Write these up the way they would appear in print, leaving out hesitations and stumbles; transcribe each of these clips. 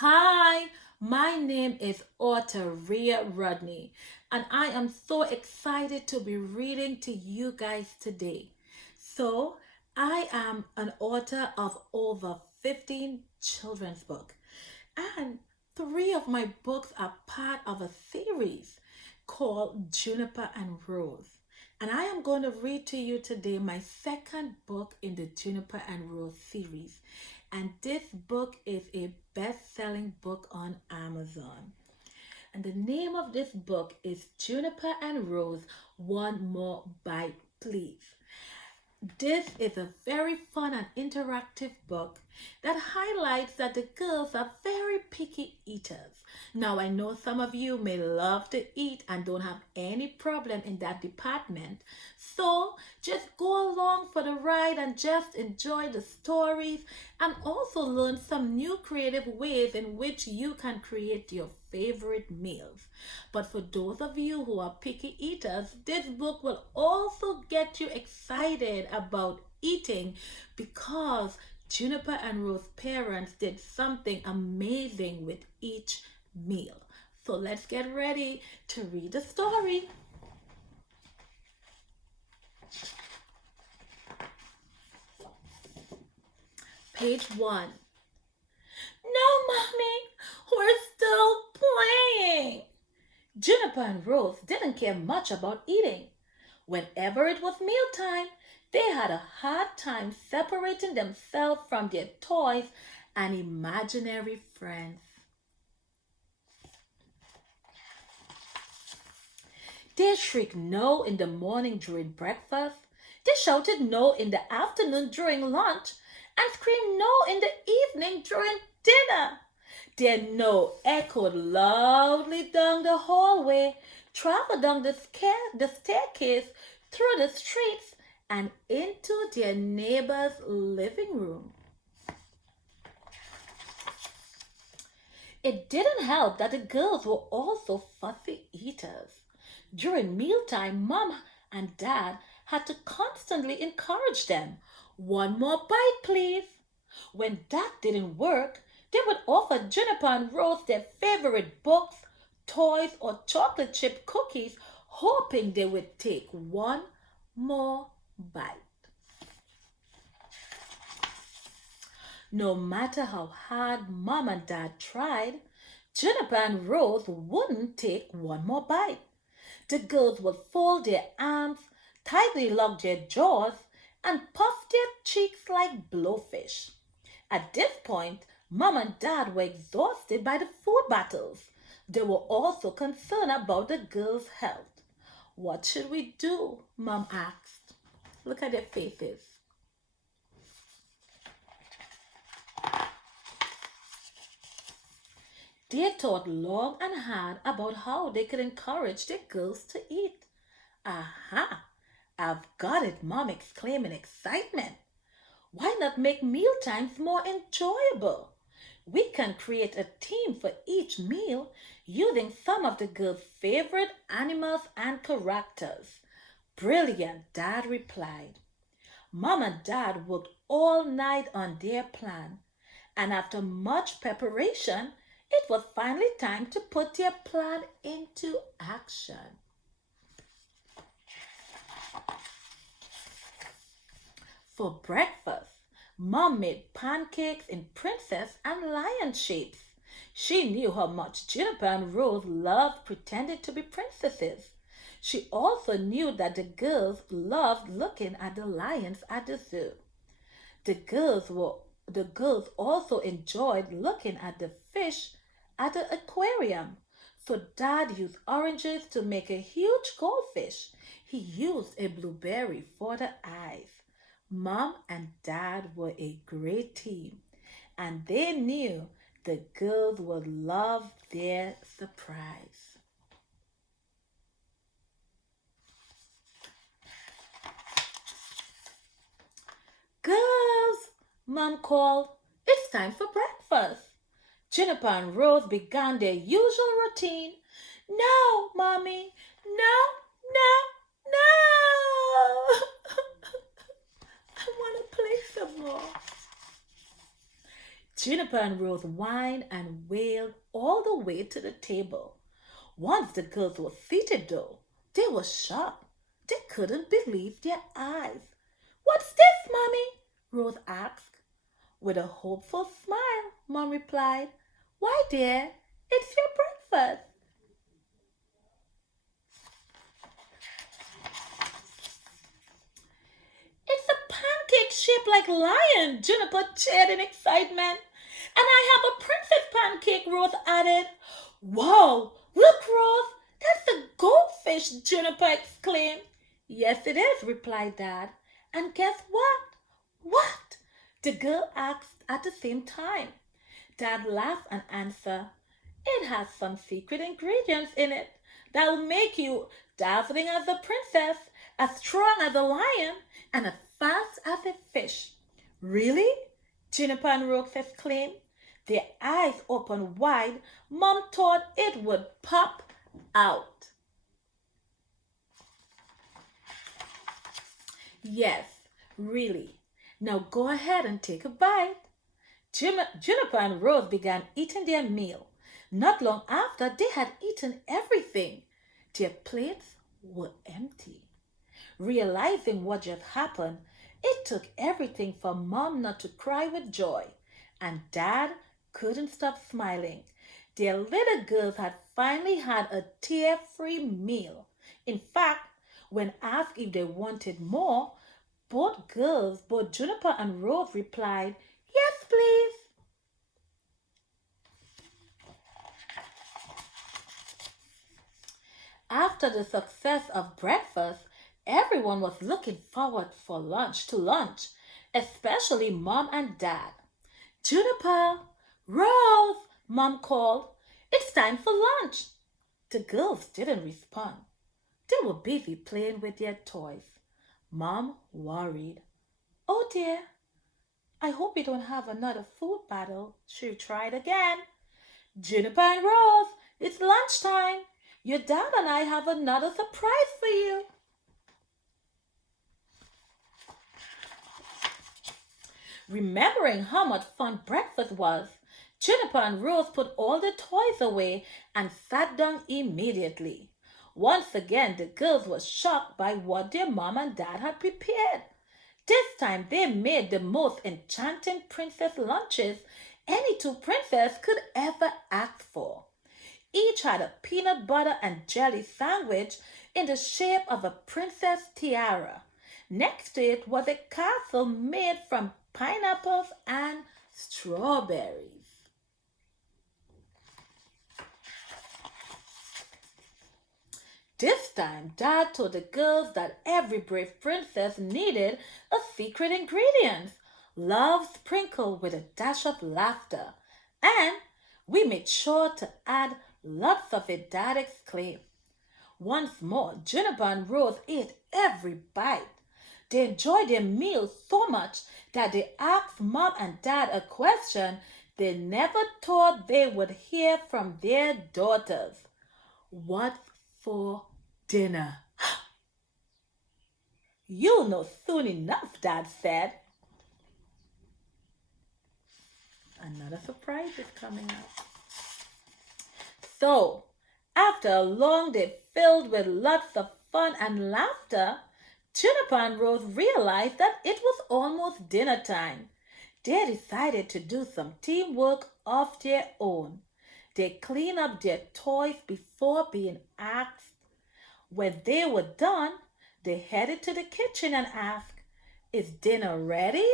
Hi, my name is author Reea Rodney, and I am so excited to be reading to you guys today. So, I am an author of over 15 children's books, and three of my books are part of a series called Juniper and Rose. And I am going to read to you today my second book in the Juniper and Rose series. And this book is a best selling book on Amazon. And the name of this book is Juniper and Rose One More Bite, Please. This is a very fun and interactive book that highlights that the girls are very picky eaters. Now, I know some of you may love to eat and don't have any problem in that department. So, just go along for the ride and just enjoy the stories and also learn some new creative ways in which you can create your favorite meals. But for those of you who are picky eaters, this book will also get you excited about eating because Juniper and Rose parents did something amazing with each meal. So let's get ready to read the story. Page 1. No, Mommy, we're still playing. Juniper and Rose didn't care much about eating. Whenever it was mealtime, they had a hard time separating themselves from their toys and imaginary friends. They shrieked no in the morning during breakfast, they shouted no in the afternoon during lunch, and screamed no in the evening during dinner. Their no echoed loudly down the hallway, traveled down the staircase, through the streets, and into their neighbor's living room. It didn't help that the girls were also fussy eaters. During mealtime, Mom and Dad had to constantly encourage them. One more bite, please. When that didn't work, they would offer Juniper and Rose their favorite books, toys, or chocolate chip cookies, hoping they would take one more bite. No matter how hard Mom and Dad tried, Juniper and Rose wouldn't take one more bite. The girls would fold their arms, tightly lock their jaws, and puff their cheeks like blowfish. At this point, Mom and Dad were exhausted by the food battles. They were also concerned about the girls' health. What should we do? Mom asked. Look at their faces. They thought long and hard about how they could encourage their girls to eat. Aha! I've got it, Mom exclaimed in excitement. Why not make meal times more enjoyable? We can create a theme for each meal using some of the girls' favorite animals and characters. Brilliant, Dad replied. Mom and Dad worked all night on their plan, and after much preparation, it was finally time to put their plan into action. For breakfast, Mom made pancakes in princess and lion shapes. She knew how much Juniper and Rose loved pretending to be princesses. She also knew that the girls loved looking at the lions at the zoo. The girls were the girls also enjoyed looking at the fish at the aquarium. So Dad used oranges to make a huge goldfish. He used a blueberry for the eyes. Mom and Dad were a great team, and they knew the girls would love their surprise. Girls, Mom called, it's time for breakfast. Juniper and Rose began their usual routine. No, Mommy, no, no, no. I want to play some more. Juniper and Rose whined and wailed all the way to the table. Once the girls were seated, though, they were shocked. They couldn't believe their eyes. What's this, Mommy? Rose asked. With a hopeful smile, Mom replied, Why, dear, it's your breakfast. It's a pancake shaped like lion, Juniper cheered in excitement. And I have a princess pancake, Rose added. Wow, look, Rose, that's a goldfish, Juniper exclaimed. Yes, it is, replied Dad. And guess what? What? The girl asked at the same time. Dad laughed and answered, It has some secret ingredients in it that'll make you dazzling as a princess, as strong as a lion, and as fast as a fish. Really? Juniper and Rose exclaimed. Their eyes opened wide. Mom thought it would pop out. Yes, really. Now go ahead and take a bite. Juniper and Rose began eating their meal. Not long after, they had eaten everything. Their plates were empty. Realizing what just happened, it took everything for Mom not to cry with joy, and Dad couldn't stop smiling. Their little girls had finally had a tear-free meal. In fact, when asked if they wanted more, both Juniper and Rose replied, Yes, please. After the success of breakfast, everyone was looking forward to lunch, especially Mom and Dad. Juniper, Rose, Mom called. It's time for lunch. The girls didn't respond. They were busy playing with their toys. Mom worried. Oh dear, I hope we don't have another food battle. She tried again. Juniper and Rose, it's lunchtime. Your dad and I have another surprise for you. Remembering how much fun breakfast was, Juniper and Rose put all the toys away and sat down immediately. Once again, the girls were shocked by what their mom and dad had prepared. This time, they made the most enchanting princess lunches any two princesses could ever ask for. Each had a peanut butter and jelly sandwich in the shape of a princess tiara. Next to it was a castle made from pineapples and strawberries. This time, Dad told the girls that every brave princess needed a secret ingredient, love sprinkled with a dash of laughter. And we made sure to add lots of it, Dad exclaimed. Once more, Juniper and Rose ate every bite. They enjoyed their meal so much that they asked Mom and Dad a question they never thought they would hear from their daughters. What for dinner? You'll know soon enough, Dad said. Another surprise is coming up. So, after a long day filled with lots of fun and laughter, Juniper and Rose realized that it was almost dinner time. They decided to do some teamwork of their own. They cleaned up their toys before being asked. When they were done, they headed to the kitchen and asked, Is dinner ready?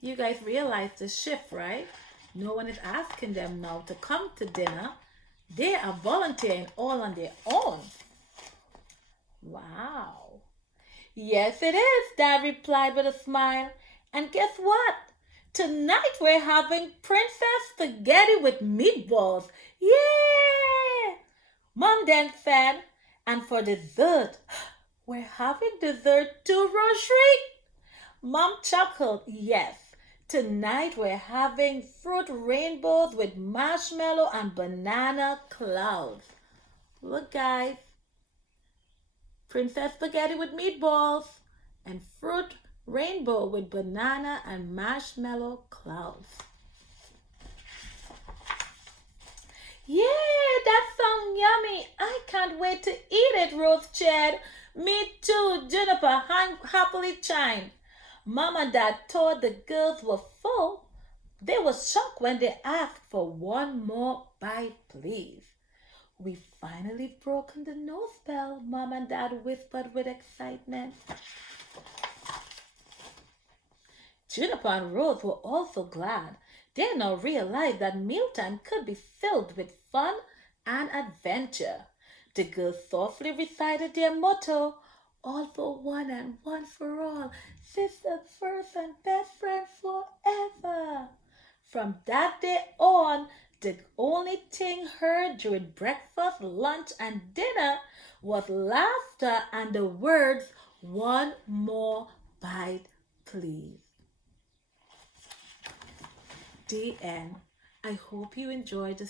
You guys realize the shift, right? No one is asking them now to come to dinner. They are volunteering all on their own. Wow. Yes, it is, Dad replied with a smile. And guess what? Tonight we're having princess spaghetti with meatballs. Yeah! Mom then said, and for dessert, we're having dessert too, Rocherie. Mom chuckled, yes. Tonight we're having fruit rainbows with marshmallow and banana clouds. Look, guys. Princess spaghetti with meatballs and fruit rainbow with banana and marshmallow clouds. Yeah, that sounds yummy. I can't wait to eat it, Rose Chad. Me too, Juniper happily chimed. Mom and Dad thought the girls were full. They were shocked when they asked for one more bite, please. We finally broken the nose spell, Mom and Dad whispered with excitement. Juniper and Rose were also glad. They now realized that mealtime could be filled with fun and adventure. The girls softly recited their motto, all for one and one for all, sisters first and best friends forever. From that day on, the only thing heard during breakfast, lunch, and dinner was laughter and the words, one more bite, please. The end. I hope you enjoyed the